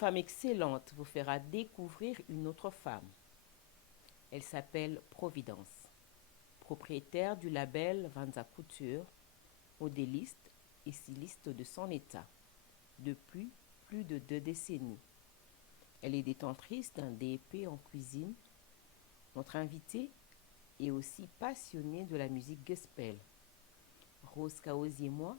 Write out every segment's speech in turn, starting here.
femme excellente vous fera découvrir une autre femme. Elle s'appelle Providence, propriétaire du label Vanza Couture, modéliste et styliste de son état depuis plus de 2 décennies. Elle est détentrice d'un DEP en cuisine. Notre invitée est aussi passionnée de la musique gospel. Rose Kaozi et moi,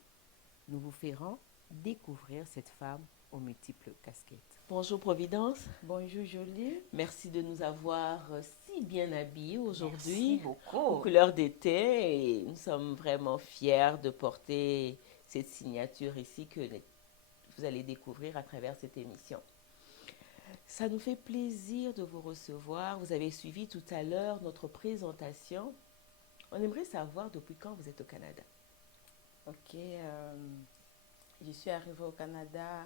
nous vous ferons découvrir cette femme aux multiples casquettes. Bonjour Providence. Bonjour Jolie. Merci de nous avoir si bien habillés aujourd'hui. Merci beaucoup. Aux couleurs d'été. Et nous sommes vraiment fiers de porter cette signature ici que vous allez découvrir à travers cette émission. Ça nous fait plaisir de vous recevoir. Vous avez suivi tout à l'heure notre présentation. On aimerait savoir depuis quand vous êtes au Canada. Ok, je suis arrivée au Canada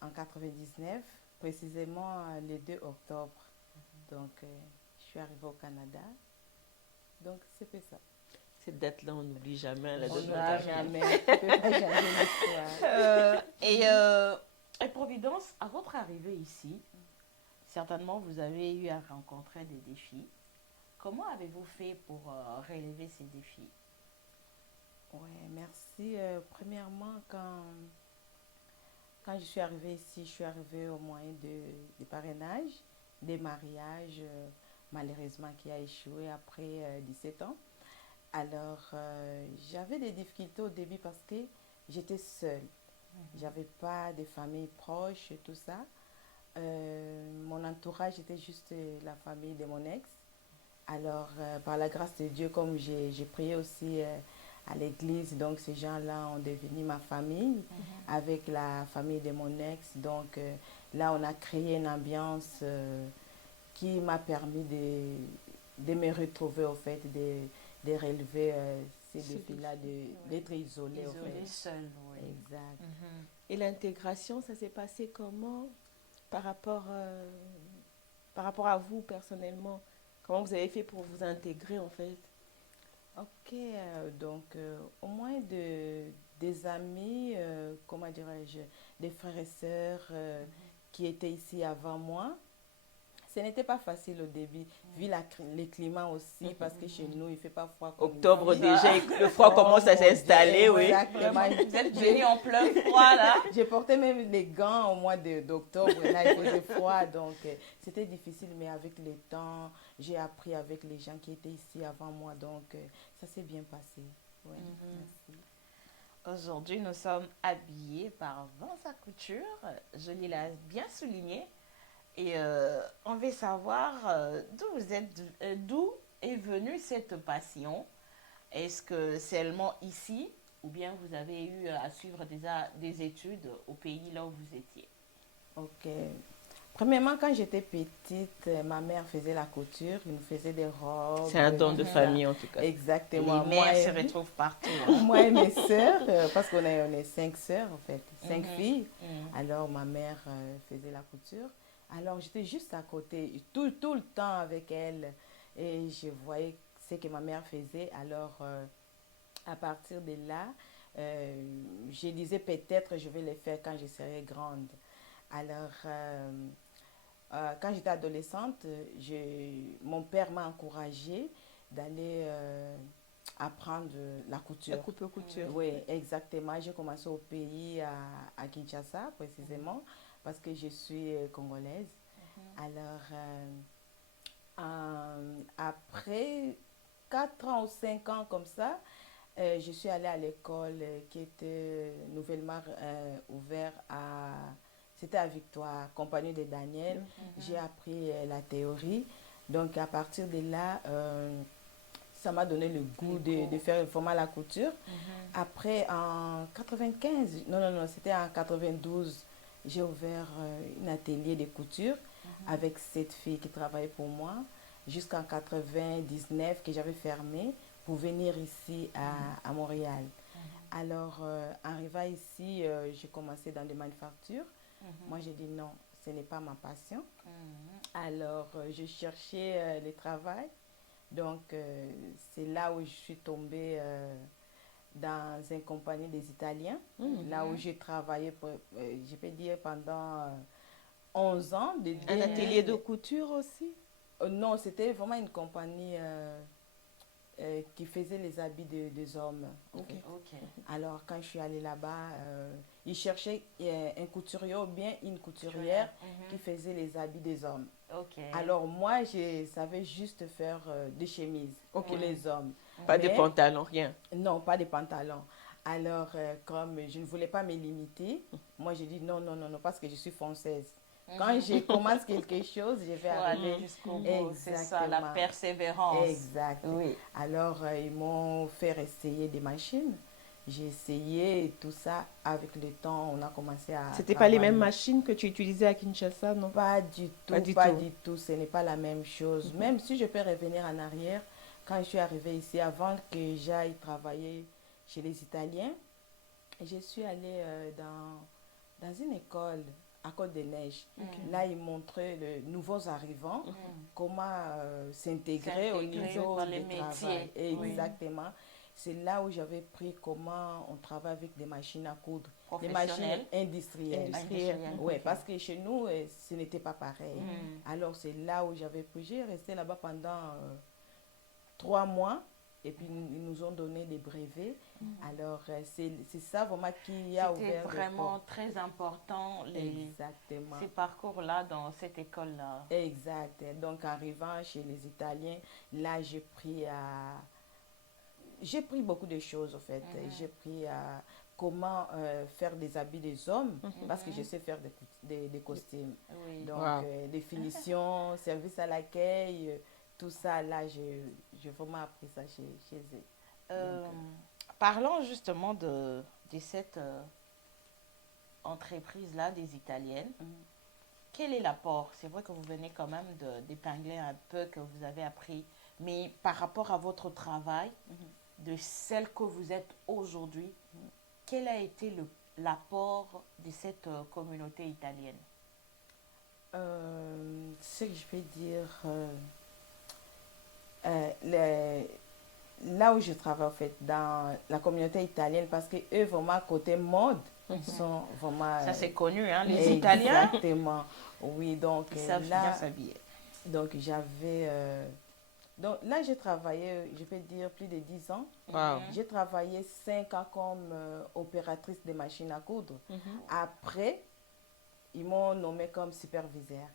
en 99, précisément le 2 octobre. Donc, je suis arrivée au Canada. Donc, c'est fait ça. Cette date-là, on n'oublie jamais. On n'oublie jamais. On ne peut pas jamais l'histoire. Et Providence, à votre arrivée ici, certainement vous avez eu à rencontrer des défis. Comment avez-vous fait pour relever ces défis? Oui, merci. Premièrement, quand je suis arrivée ici, je suis arrivée au moyen de parrainage, des mariages, malheureusement qui a échoué après 17 ans. Alors, j'avais des difficultés au début parce que j'étais seule. J'avais pas de famille proche et tout ça. Mon entourage était juste la famille de mon ex. Alors, par la grâce de Dieu, comme j'ai prié aussi à l'église, donc ces gens-là ont devenu ma famille avec la famille de mon ex. Donc, là, on a créé une ambiance qui m'a permis de me retrouver, au fait, de relever ces défis-là, d'être isolée, au fait. Seule, oui. Exact. Et l'intégration, ça s'est passé comment par rapport à vous personnellement? Comment vous avez fait pour vous intégrer en fait? Ok, donc au moins des amis, comment dirais-je, des frères et sœurs qui étaient ici avant moi. Ce n'était pas facile au début, vu le climat aussi, parce que chez nous, il ne fait pas froid comme Octobre ici. déjà, le froid commence à s'installer, oui. Exactement. Vous êtes venus en plein froid, là. J'ai porté même les gants au mois d'octobre, là, il faisait froid, donc c'était difficile, mais avec le temps, j'ai appris avec les gens qui étaient ici avant moi, donc ça s'est bien passé. Ouais, merci. Aujourd'hui, nous sommes habillés par Vanza Couture. Je l'ai bien souligné. Et on veut savoir d'où est venue cette passion. Est-ce que seulement ici ou bien vous avez eu à suivre des études au pays là où vous étiez? Ok. Premièrement, quand j'étais petite, ma mère faisait la couture, elle nous faisait des robes. C'est un don de famille en tout cas. Exactement. Les mères se retrouvent partout. Hein. Moi et mes sœurs, parce qu'on est 5 sœurs en fait, 5 filles. Alors ma mère faisait la couture. Alors j'étais juste à côté, tout le temps avec elle. Et je voyais ce que ma mère faisait. Alors à partir de là, je disais peut-être je vais le faire quand je serai grande. Alors quand j'étais adolescente, mon père m'a encouragée d'aller apprendre la couture. La couture. Oui, exactement. J'ai commencé au pays, à Kinshasa précisément, parce que je suis congolaise. Alors, après 4 ans ou 5 ans comme ça, je suis allée à l'école qui était nouvellement ouverte c'était à Victoire, compagnie de Daniel. J'ai appris la théorie. Donc, à partir de là, ça m'a donné le goût de faire vraiment la couture. Après, en 95, non, c'était en 92, j'ai ouvert un atelier de couture avec cette fille qui travaillait pour moi, jusqu'en 99 que j'avais fermé pour venir ici à Montréal. Alors, arrivant ici, j'ai commencé dans des manufactures. Moi, j'ai dit non, ce n'est pas ma passion. Alors, je cherchais le travail. Donc, c'est là où je suis tombée dans une compagnie des Italiens, là où j'ai travaillé, je peux dire, pendant 11 ans. Un atelier de couture aussi? Non, c'était vraiment une compagnie qui faisait les habits des hommes. En fait. Alors, quand je suis allée là-bas, ils cherchaient un couturier ou bien une couturière qui faisait les habits des hommes. Alors, moi, je savais juste faire des chemises pour les hommes. Pas de pantalons, rien? Non, pas de pantalons. Alors, comme je ne voulais pas me limiter, moi, j'ai dit non, non, non, non, parce que je suis française. Quand je commence quelque chose, je vais aller jusqu'au bout. C'est ça, la persévérance. Exact. Oui. Alors, ils m'ont fait essayer des machines. J'ai essayé et tout ça. Avec le temps, on a commencé à C'était pas les mêmes machines que tu utilisais à Kinshasa, non? Pas du tout, pas du tout. Ce n'est pas la même chose. Même si je peux revenir en arrière, quand je suis arrivée ici, avant que j'aille travailler chez les Italiens, je suis allée dans une école à Côte-des-Neiges. Là, ils montraient les nouveaux arrivants, comment s'intégrer au niveau des métiers. Exactement. C'est là où j'avais pris comment on travaille avec des machines à coudre, des machines industrielles. Oui, parce que chez nous, ce n'était pas pareil. Alors, c'est là où j'avais pris. J'ai resté là-bas pendant 3 mois. Et puis, ils nous ont donné des brevets. Alors, c'est ça vraiment qui a ouvert. C'était vraiment très important, ces parcours-là dans cette école-là. Exact. Donc, en arrivant chez les Italiens, là, j'ai pris beaucoup de choses, en fait. J'ai pris comment faire des habits des hommes, parce que je sais faire des costumes. Donc, des finitions, service à l'accueil, tout ça, là, j'ai vraiment appris ça chez eux. Parlons justement de cette entreprise-là des Italiennes. Quel est l'apport? C'est vrai que vous venez quand même d'épingler un peu que vous avez appris, mais par rapport à votre travail, de celle que vous êtes aujourd'hui, quel a été l'apport de cette communauté italienne? Ce que je peux dire, là où je travaille en fait, dans la communauté italienne, parce que eux, vraiment, côté mode, sont vraiment... Ça c'est connu, hein, les Italiens. Exactement, oui, donc ils savent bien s'habiller. Donc j'avais... donc là, j'ai travaillé, je peux dire, plus de 10 ans. J'ai travaillé 5 ans comme opératrice de machines à coudre. Après, ils m'ont nommée comme superviseur.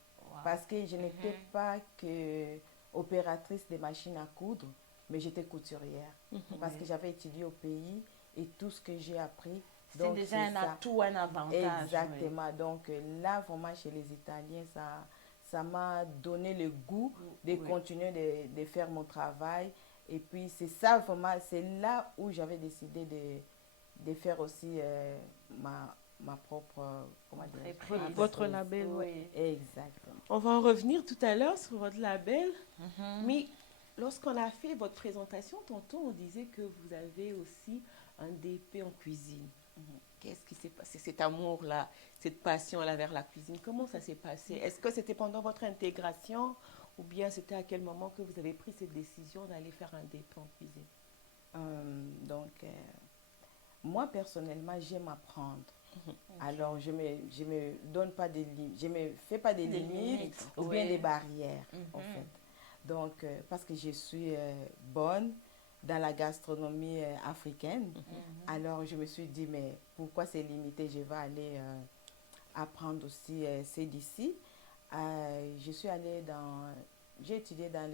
Parce que je n'étais pas que opératrice de machines à coudre, mais j'étais couturière. Parce que j'avais étudié au pays et tout ce que j'ai appris. C'est déjà un atout, un avantage. Exactement. Donc là, vraiment, chez les Italiens, ça m'a donné le goût de continuer de faire mon travail. Et puis, c'est ça, vraiment, c'est là où j'avais décidé de faire aussi ma propre, votre label. Oui. Exactement. On va en revenir tout à l'heure sur votre label. Mais lorsqu'on a fait votre présentation, tantôt, on disait que vous avez aussi un DP en cuisine. Qu'est-ce qui s'est passé, cet amour-là, cette passion-là vers la cuisine? Comment ça s'est passé? Est-ce que c'était pendant votre intégration ou bien c'était à quel moment que vous avez pris cette décision d'aller faire un DP en cuisine? Moi, personnellement, j'aime apprendre. Alors, je me donne pas des limites, je me fais pas des limites ou bien des barrières, en fait. Donc, parce que je suis bonne dans la gastronomie africaine, alors je me suis dit, mais pourquoi c'est limité? Je vais aller apprendre aussi c'est d'ici. J'ai étudié dans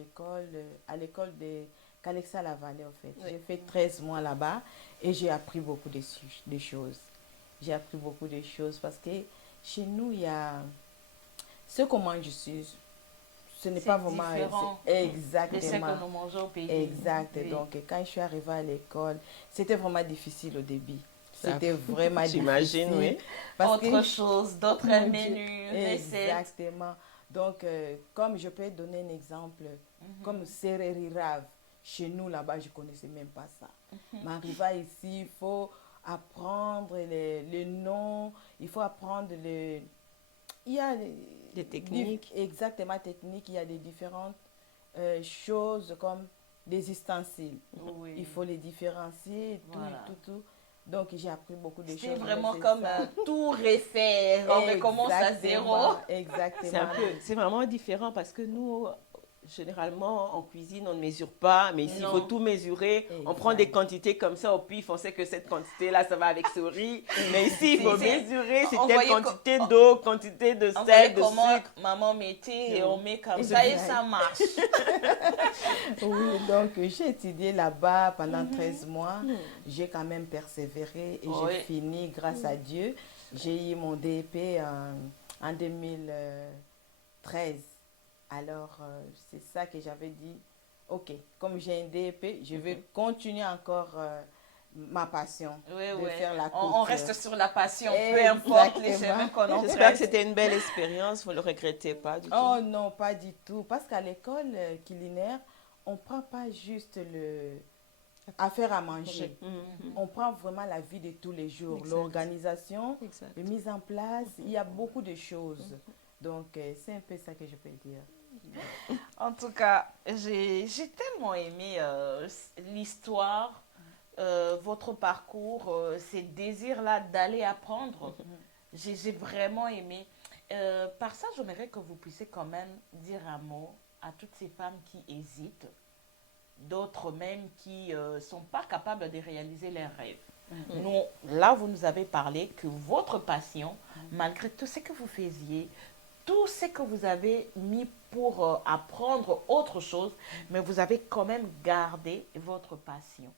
à l'école de Calexa La Vallée, en fait. J'ai fait 13 mois là-bas et j'ai appris beaucoup de choses. J'ai appris beaucoup de choses parce que chez nous, il y a ce qu'on mange ici. Ce n'est pas vraiment différent exactement de ce que nous mangeons au pays. Exact. Donc, quand je suis arrivée à l'école, c'était vraiment difficile au début. C'était vraiment difficile. J'imagine, oui. Autre chose, d'autres menus, recettes. Exactement. Donc, comme je peux donner un exemple, comme Sereri Rave, chez nous là-bas, je ne connaissais même pas ça. Mais arrivé ici, il faut apprendre les noms, il faut apprendre il y a des techniques. Exactement, techniques. Il y a des différentes choses comme des ustensiles. Oui. Il faut les différencier, tout, Voilà. tout. Donc, j'ai appris beaucoup de choses. C'est vraiment mais c'est comme ça. tout refaire. On recommence à zéro. Exactement. C'est vraiment différent parce que nous, généralement, en cuisine, on ne mesure pas, mais ici, il faut Non. tout mesurer. On Exact. prend des quantités comme ça au pif, on sait que cette quantité-là, ça va avec ce riz. Mais ici, il faut C'est- mesurer, c'est on telle voyait quantité d'eau, quantité de On voyait sel, de comment sucre. maman mettait et on met comme ça et ça marche. Oui, donc j'ai étudié là-bas pendant 13 mois. J'ai quand même persévéré et Oui. j'ai fini grâce à Dieu. J'ai eu mon DEP en 2013. Alors, c'est ça que j'avais dit. OK, comme j'ai un DEP, je vais continuer encore ma passion Oui, de oui. faire la couture. On reste sur la passion, peu importe les Exactement. chemins qu'on J'espère que emprunte. c'était une belle expérience, vous ne le regrettez pas du tout. Oh non, pas du tout. Parce qu'à l'école culinaire, on ne prend pas juste à faire à manger. Mhm. On prend vraiment la vie de tous les jours, Exact. l'organisation, Exact. la mise en place. Il y a beaucoup de choses. Donc, c'est un peu ça que je peux dire. En tout cas, j'ai tellement aimé l'histoire, votre parcours, ces désirs-là d'aller apprendre. J'ai vraiment aimé. Par ça, j'aimerais que vous puissiez quand même dire un mot à toutes ces femmes qui hésitent, d'autres même qui ne sont pas capables de réaliser leurs rêves. Nous, là, vous nous avez parlé que votre passion, malgré tout ce que vous faisiez, tout ce que vous avez mis pour apprendre autre chose, mais vous avez quand même gardé votre passion.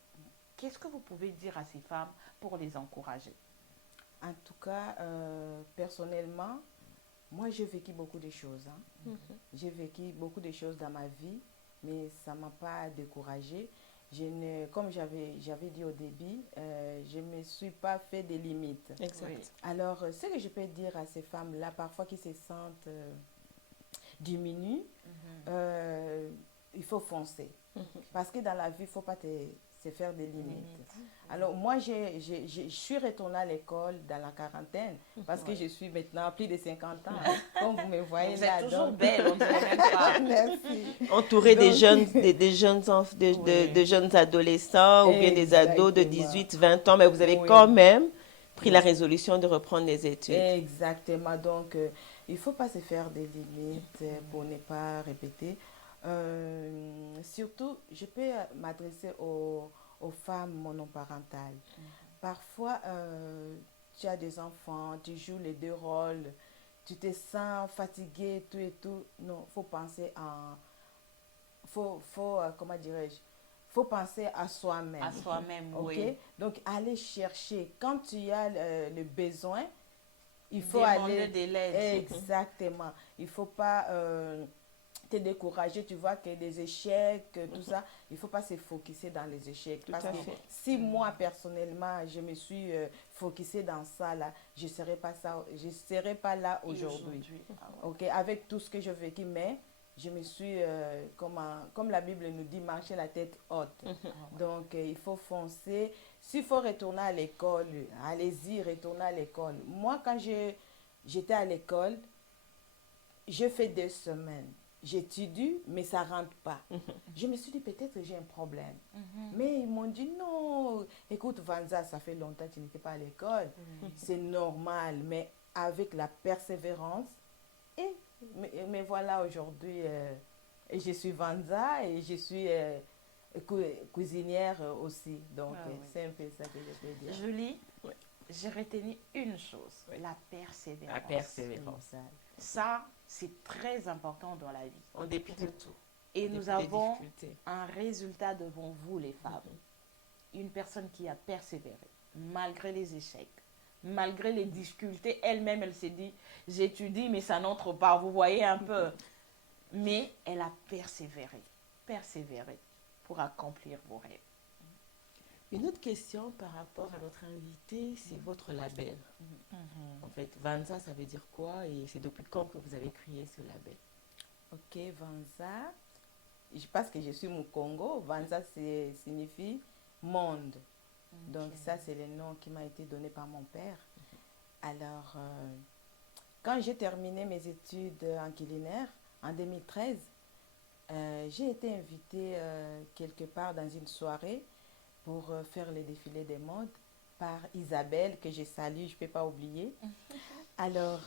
Qu'est-ce que vous pouvez dire à ces femmes pour les encourager? En tout cas, personnellement, moi, j'ai vécu beaucoup de choses. J'ai vécu beaucoup de choses dans ma vie, mais ça ne m'a pas découragée. Comme j'avais dit au début, je ne me suis pas fait de limites. Exact. Oui. Alors, ce que je peux dire à ces femmes-là, parfois qui se sentent diminuées, il faut foncer. Parce que dans la vie, il ne faut pas se faire des limites. Alors, moi, je suis retournée à l'école dans la quarantaine parce que je suis maintenant plus de 50 ans. Comme vous me voyez Vous là. êtes toujours donc- belle, on dirait même pas. Merci. Entouré des Donc- jeunes, des jeunes, de jeunes adolescents ou bien des ados de Exactement. 18, 20 ans, mais vous avez Oui. quand même pris la Oui. résolution de reprendre les études. Exactement. Donc, il ne faut pas se faire des limites pour ne pas répéter. Surtout, je peux m'adresser aux femmes monoparentales. Parfois, tu as des enfants, tu joues les deux rôles, tu te sens fatigué, tout et tout. Non, il faut penser comment dirais-je, faut penser à soi-même. À soi-même, Ok? oui. Donc, aller chercher. Quand tu as le besoin, il faut Demander aller. de l'aide. Exactement. Il ne faut pas te décourager. Tu vois que des échecs, tout ça, il ne faut pas se focuser dans les échecs. Parce à que fait. si moi, personnellement, je me suis focusée dans ça, là, je ne serais pas là aujourd'hui. Ah ouais. Ok, avec tout ce que j'ai vécu, mais je me suis, comme la Bible nous dit, marcher la tête haute. Donc, il faut foncer. S'il faut retourner à l'école, allez-y, retournez à l'école. Moi, quand j'étais à l'école, je fais 2 semaines. J'étudie, mais ça ne rentre pas. Je me suis dit, peut-être j'ai un problème. Mais ils m'ont dit, non, écoute, Vanza, ça fait longtemps que tu n'étais pas à l'école. C'est normal, mais avec la persévérance. Et mais voilà, aujourd'hui, je suis Vanza et je suis cuisinière aussi. Donc, Ah oui. c'est un peu ça que je peux dire. Julie, j'ai retenu une chose, la persévérance. La persévérance. Exact. Ça, c'est très important dans la vie. En dépit de tout. Et En nous dépit des avons difficultés. un résultat devant vous, les femmes. Une personne qui a persévéré, malgré les échecs, malgré les difficultés. Elle-même, elle s'est dit, j'étudie, mais ça n'entre pas. Vous voyez un peu. Mais elle a persévéré pour accomplir vos rêves. Une autre question par rapport à notre invité, c'est votre label. En fait, Vanza, ça veut dire quoi et c'est depuis quand que vous avez créé ce label? Ok, Vanza, parce que je suis au Congo, Vanza signifie monde. Donc ça, c'est le nom qui m'a été donné par mon père. Alors, quand j'ai terminé mes études en culinaire, en 2013, J'ai été invitée quelque part dans une soirée pour faire le défilé des modes par Isabelle, que je salue, je ne peux pas oublier. Alors,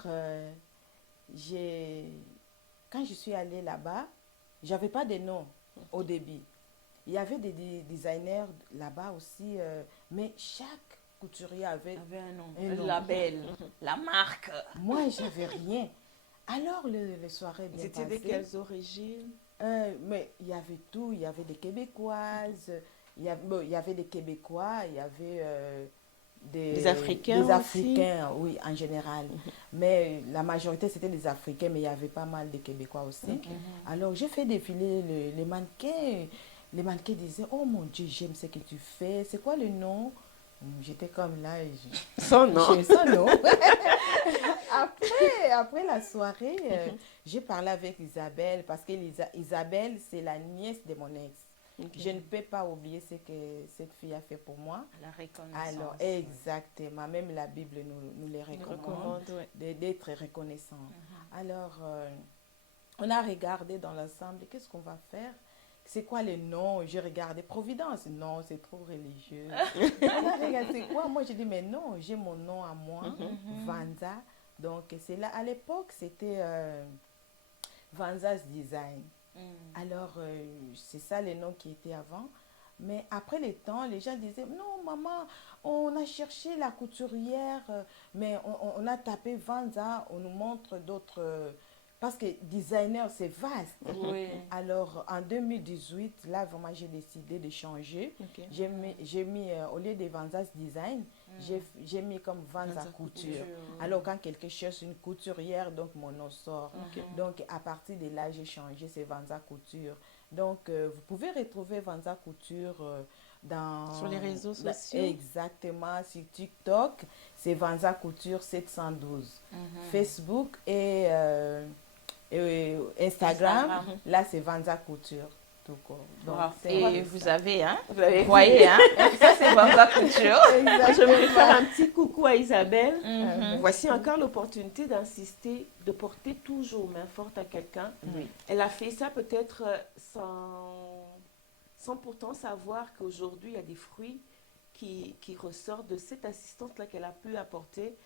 j'ai, quand je suis allée là-bas, j'avais pas de nom au début. Il y avait des designers là-bas aussi, mais chaque couturier avait Avait un nom, un un nom. label, la marque. Moi, j'avais rien. Alors, les soirées bien C'était de passées. quelles origines? Mais il y avait tout. Il y avait des Québécoises, il y avait des Québécois, il y avait Des Africains des aussi? Africains, oui, en général. Mais la majorité, c'était des Africains, mais il y avait pas mal de Québécois aussi. Alors, j'ai fait défiler les mannequins. Les mannequins disaient, oh mon Dieu, j'aime ce que tu fais. C'est quoi le nom? J'étais comme là, Son nom. j'ai son nom. Après la soirée, j'ai parlé avec Isabelle parce que Isabelle, c'est la nièce de mon ex. Ok. Je ne peux pas oublier ce que cette fille a fait pour moi. La reconnaissance. Alors, exactement, même la Bible nous les Je recommande recommande, ouais. d'être reconnaissant. Alors, on a regardé dans l'ensemble, qu'est-ce qu'on va faire? C'est quoi le nom? J'ai regardé Providence. Non, c'est trop religieux. On a regardé, c'est quoi? Moi, j'ai dit, mais non, j'ai mon nom à moi, Vanza. Donc, c'est là, à l'époque, c'était Vanza's Design. Alors, c'est ça le nom qui était avant. Mais après le temps, les gens disaient, non, maman, on a cherché la couturière, mais on a tapé Vanza, on nous montre d'autres... parce que designer, c'est vaste. Oui. Alors, en 2018, là, vraiment, j'ai décidé de changer. Ok. J'ai mis au lieu de Vanza's Design, j'ai mis comme Vanza Vanza Couture. Couture. Alors, quand quelqu'un cherche une couturière, donc mon nom sort. Ok. Donc, à partir de là, j'ai changé, c'est Vanza Couture. Donc, vous pouvez retrouver Vanza Couture dans... Sur les réseaux sociaux? Exactement, sur TikTok, c'est Vanza Couture 712. Facebook et Instagram, là, c'est Vanza Couture. Tout court. Donc, Wow. c'est Et un peu vous ça. avez, hein? Vous l'avez Vous voyez, hein? Ça, c'est Vanza Couture. J'aimerais faire un petit coucou à Isabelle. Mhm. Voici encore l'opportunité d'insister, de porter toujours main forte à quelqu'un. Oui. Elle a fait ça peut-être sans pourtant savoir qu'aujourd'hui, il y a des fruits qui ressortent de cette assistance-là qu'elle a pu apporter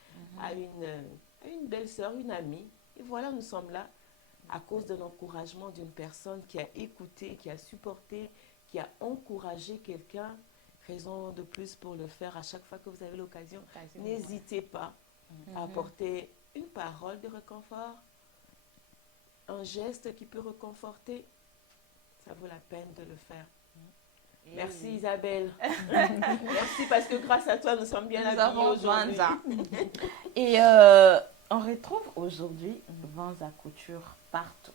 à une belle-sœur, une amie. Et voilà, nous sommes là à cause de l'encouragement d'une personne qui a écouté, qui a supporté, qui a encouragé quelqu'un. Raison de plus pour le faire à chaque fois que vous avez l'occasion. N'hésitez pas à apporter une parole de réconfort, un geste qui peut réconforter. Ça vaut la peine de le faire. Merci Isabelle. Merci parce que grâce à toi, nous sommes bien Nous habillés avons aujourd'hui. Vanza. Et on retrouve aujourd'hui Vanza Couture partout.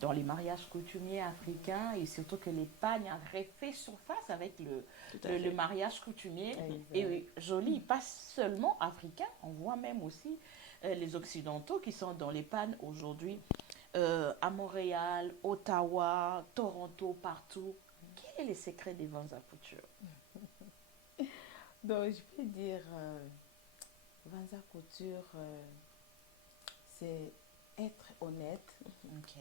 Dans les mariages coutumiers africains et surtout que l'Espagne a refait surface avec le mariage coutumier. Exact. Et oui, joli, pas seulement africain, on voit même aussi les Occidentaux qui sont dans l'Espagne aujourd'hui, à Montréal, Ottawa, Toronto, partout. Quel est le secret des Vanza Couture? Donc, je peux dire, Vanza Couture, c'est être honnête. Ok.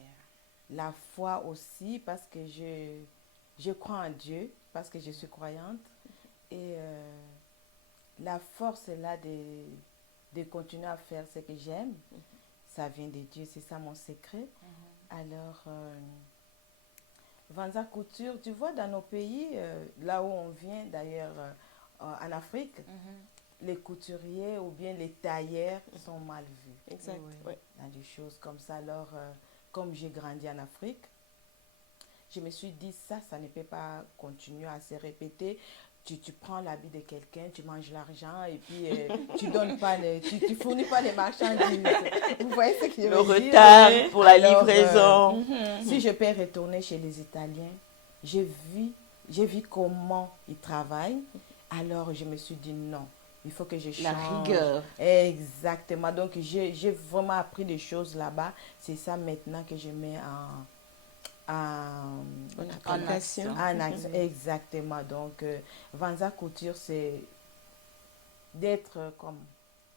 La foi aussi, parce que je crois en Dieu, parce que je suis croyante. Et la force est là de continuer à faire ce que j'aime. Ça vient de Dieu, c'est ça mon secret. Alors, Vanza Couture, tu vois, dans nos pays, là où on vient, d'ailleurs, en Afrique, les couturiers ou bien les tailleurs sont mal vus. Exact. Ouais. Dans des choses comme ça. Alors, comme j'ai grandi en Afrique, je me suis dit, ça ne peut pas continuer à se répéter. Tu prends l'habit de quelqu'un, tu manges l'argent et puis tu donnes pas tu fournis pas les marchandises. Vous voyez ce que je Le veux dire? retard Oui. pour la Alors, livraison. Si je peux retourner chez les Italiens, j'ai vu comment ils travaillent. Alors, je me suis dit non, il faut que je change. La rigueur. Exactement. Donc, j'ai vraiment appris des choses là-bas. C'est ça maintenant que je mets En application. en action. Exactement. Donc, Vanza Couture, c'est d'être comme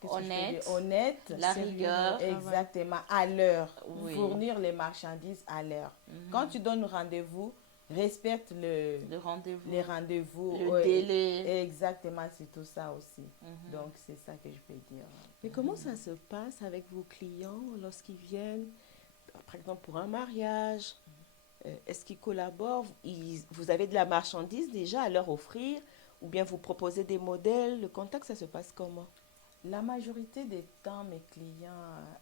qu'est-ce que je peux Honnête, dire, honnête, la Sérieux, rigueur. exactement, à l'heure, Oui. fournir les marchandises à l'heure. Quand tu donnes rendez-vous, respecte Le rendez-vous, les rendez-vous. le délai. Exactement, c'est tout ça aussi. Donc, c'est ça que je peux dire. Mais comment ça se passe avec vos clients lorsqu'ils viennent, par exemple pour un mariage? Est-ce qu'ils collaborent? Vous avez de la marchandise déjà à leur offrir? Ou bien vous proposez des modèles? Le contact, ça se passe comment? La majorité des temps, mes clients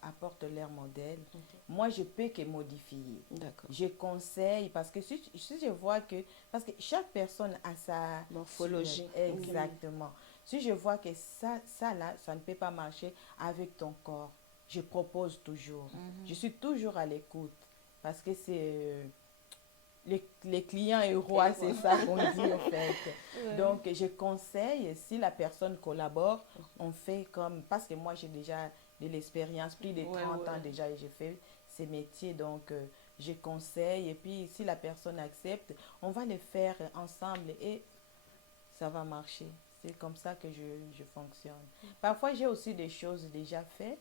apportent leur modèle. Ok. Moi, je peux que modifier. D'accord. Je conseille parce que si je vois que... Parce que chaque personne a sa... Morphologie. Exactement. Si je vois que ça là, ça ne peut pas marcher avec ton corps, je propose toujours. Je suis toujours à l'écoute parce que c'est... les clients et rois, c'est ça qu'on dit en fait. Ouais. Donc, je conseille, si la personne collabore, on fait comme... Parce que moi, j'ai déjà de l'expérience, plus de 30 ans déjà, et j'ai fait ces métiers. Donc, je conseille. Et puis, si la personne accepte, on va le faire ensemble et ça va marcher. C'est comme ça que je fonctionne. Parfois, j'ai aussi des choses déjà faites.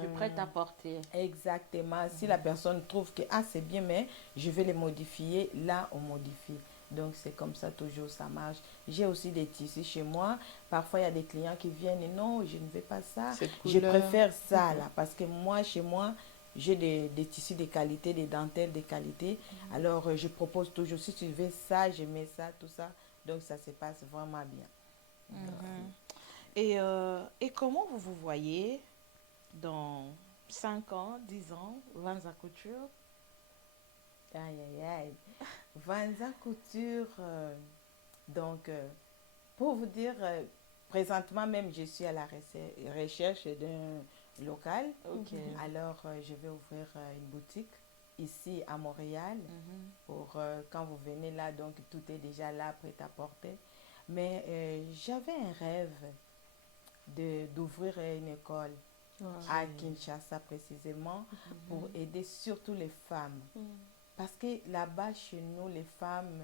Du prêt-à-porter. Exactement. Si la personne trouve que ah, c'est bien, mais je vais les modifier, là, on modifie. Donc, c'est comme ça, toujours, ça marche. J'ai aussi des tissus chez moi. Parfois, il y a des clients qui viennent et non, je ne veux pas ça. Cette Je couleur. préfère ça, là, parce que moi, chez moi, j'ai des tissus de qualité, des dentelles de qualité. Alors, je propose toujours, si tu veux ça, je mets ça, tout ça. Donc, ça se passe vraiment bien. Et comment vous vous voyez dans 5 ans, 10 ans, Vanza Couture? Aïe, aïe, aïe. Vanza Couture, donc, pour vous dire, présentement même, je suis à la recherche d'un local. Ok. Alors, je vais ouvrir une boutique ici à Montréal. Pour quand vous venez là, donc tout est déjà là, prêt à porter. Mais j'avais un rêve d'ouvrir une école à Kinshasa précisément pour aider surtout les femmes. Parce que là-bas, chez nous, les femmes,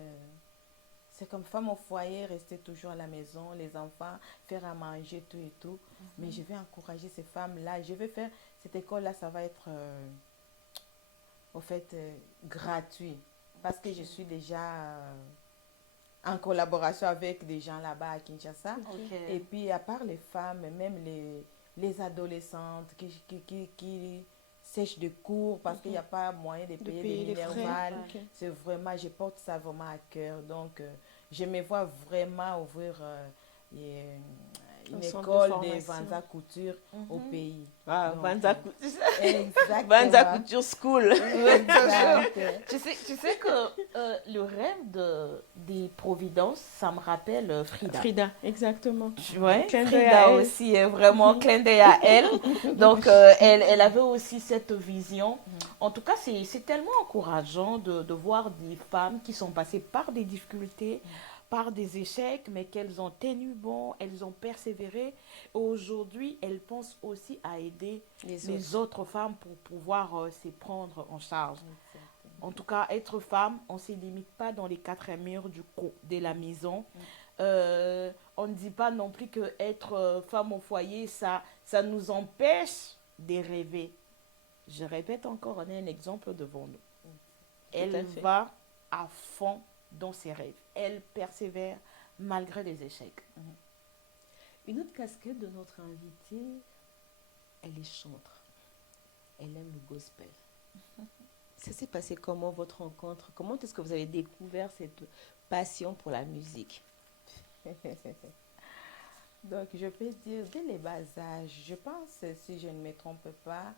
c'est comme femmes au foyer, rester toujours à la maison, les enfants, faire à manger, tout et tout. Mais je vais encourager ces femmes-là. Je vais faire cette école-là, ça va être, au fait, gratuit. Parce que je suis déjà en collaboration avec des gens là-bas à Kinshasa. Ok. Et puis, à part les femmes, même les adolescentes qui sèchent de cours parce qu'il n'y a pas moyen de payer des les frais. Minerval. Ok. C'est vraiment, je porte ça vraiment à cœur. Donc, je me vois vraiment ouvrir une Un centre de école de formation. Vanza Couture au pays. Ah, Donc, Vanza Couture. Exactement. Vanza Couture School. Exact. Tu sais que le rêve des Providences, ça me rappelle Frida. Frida, exactement. Ouais, Clin d'œil à Frida elle. aussi est vraiment clin d'œil à elle. Donc, elle avait aussi cette vision. En tout cas, c'est tellement encourageant de voir des femmes qui sont passées par des difficultés, par des échecs, mais qu'elles ont tenu bon, elles ont persévéré. Aujourd'hui, elles pensent aussi à aider les autres femmes pour pouvoir se prendre en charge. En tout cas, être femme, on ne se limite pas dans les 4 murs de la maison. On ne dit pas non plus que être femme au foyer, ça nous empêche de rêver. Je répète encore, on a un exemple devant nous. Elle va à fond dans ses rêves. Elle persévère malgré les échecs. Une autre casquette de notre invitée, elle est chantre. Elle aime le gospel. Ça s'est passé comment votre rencontre? Comment est-ce que vous avez découvert cette passion pour la musique? Donc, je peux dire, dès les bas âges, je pense, si je ne me trompe pas,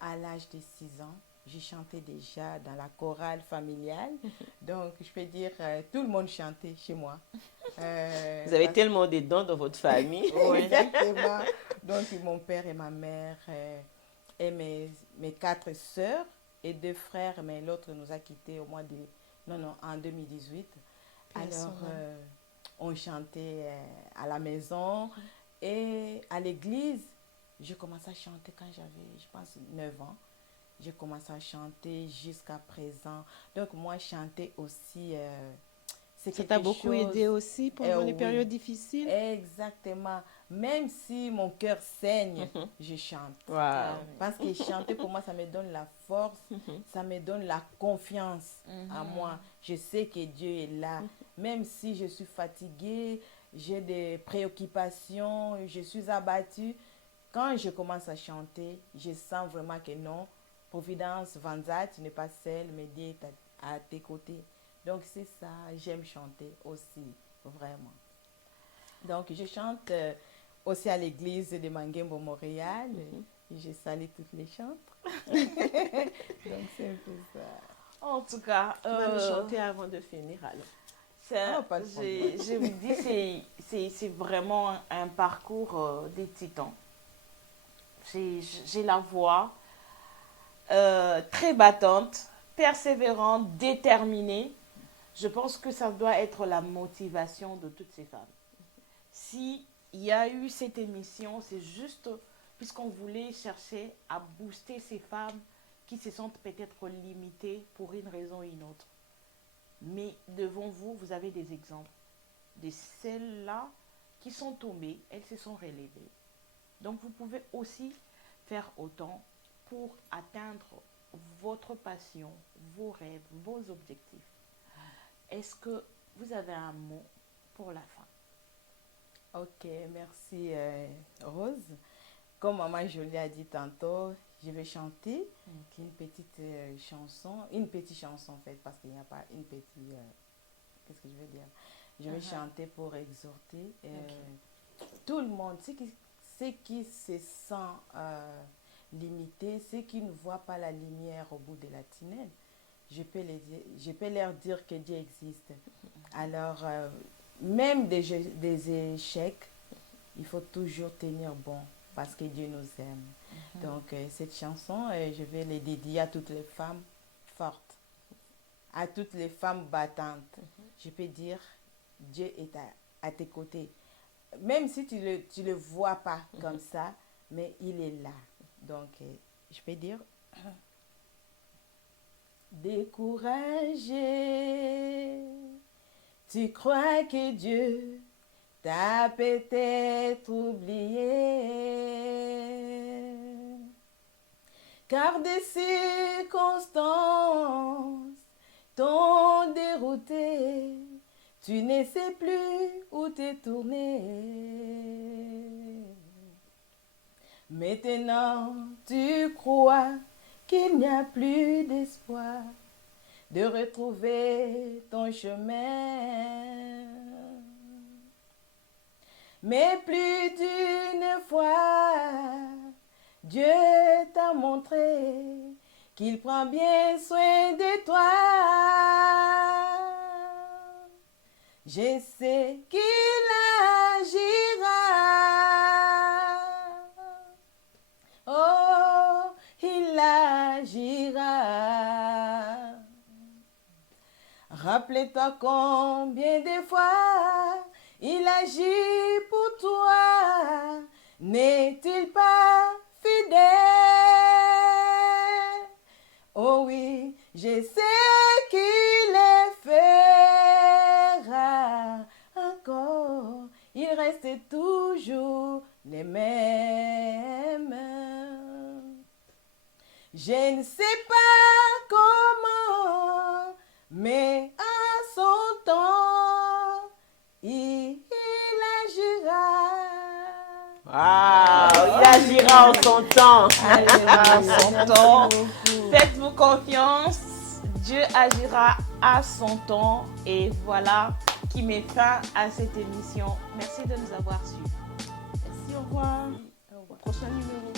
à l'âge de 6 ans, j'ai chanté déjà dans la chorale familiale. Donc, je peux dire, tout le monde chantait chez moi. Vous avez tellement de dons dans votre famille. Exactement. Donc, mon père et ma mère et mes 4 sœurs et 2 frères, mais l'autre nous a quittés au mois de... Non, en 2018. Alors, on chantait à la maison et à l'église. J'ai commencé à chanter quand j'avais, je pense, 9 ans. J'ai commencé à chanter jusqu'à présent. Donc, moi, chanter aussi, c'est Ça t'a quelque beaucoup chose. aidé aussi pendant les Oui, périodes difficiles? exactement. Même si mon cœur saigne, je chante. Wow. Parce que chanter, pour moi, ça me donne la force, ça me donne la confiance en moi. Je sais que Dieu est là. Même si je suis fatiguée, j'ai des préoccupations, je suis abattue. Quand je commence à chanter, je sens vraiment que non, Providence, Vanza, tu n'es pas seule, mais Dieu est à tes côtés. Donc c'est ça, j'aime chanter aussi, vraiment. Donc je chante aussi à l'église de Mangembo, Montréal. Je salue toutes les chantres. Donc c'est un peu ça. En tout cas, Tu vas nous chanter avant de finir alors. Oh, pas de problème. je vous dis, c'est vraiment un parcours des titans. J'ai la voix très battante, persévérante, déterminée. Je pense que ça doit être la motivation de toutes ces femmes. Si il y a eu cette émission, c'est juste puisqu'on voulait chercher à booster ces femmes qui se sentent peut-être limitées pour une raison ou une autre. Mais devant vous, vous avez des exemples de celles-là qui sont tombées, elles se sont relevées. Donc vous pouvez aussi faire autant pour atteindre votre passion, vos rêves, vos objectifs. Est-ce que vous avez un mot pour la fin? Ok, merci Rose. Comme Maman Jolie a dit tantôt, je vais chanter une petite chanson en fait, parce qu'il n'y a pas une petite... qu'est-ce que je veux dire? Je vais chanter pour exhorter tout le monde, ceux qui se sentent limités, ceux qui ne voient pas la lumière au bout de la tunnel. Je peux leur dire que Dieu existe. Alors, même des échecs, il faut toujours tenir bon parce que Dieu nous aime. Donc, cette chanson, je vais la dédier à toutes les femmes fortes, à toutes les femmes battantes. Je peux dire, Dieu est à tes côtés. Même si tu le vois pas comme ça, mais il est là. Donc, je peux dire, découragé, tu crois que Dieu t'a peut-être oublié, car des circonstances t'ont dérouté, tu ne sais plus où te tourner. Maintenant, tu crois qu'il n'y a plus d'espoir de retrouver ton chemin. Mais plus d'une fois, Dieu t'a montré qu'il prend bien soin de toi. Je sais qu'il agira. Oh, il agira. Rappelez-toi combien de fois il agit pour toi. N'est-il pas fidèle? Oh oui, je sais qu'il le fera encore. Il reste toujours les mêmes. Je ne sais pas comment, mais à son temps, il agira. Il agira en son temps. À son temps. Merci beaucoup. Faites-vous confiance. Dieu agira à son temps. Et voilà qui met fin à cette émission. Merci de nous avoir suivis. Merci, au revoir. Au prochain numéro.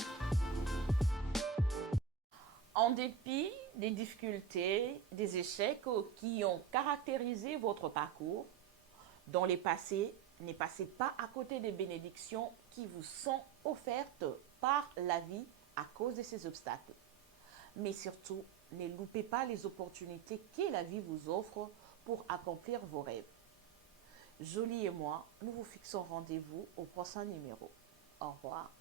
En dépit des difficultés, des échecs qui ont caractérisé votre parcours, dans le passé, ne passez pas à côté des bénédictions qui vous sont offertes par la vie à cause de ces obstacles. Mais surtout, ne loupez pas les opportunités que la vie vous offre pour accomplir vos rêves. Jolie et moi, nous vous fixons rendez-vous au prochain numéro. Au revoir.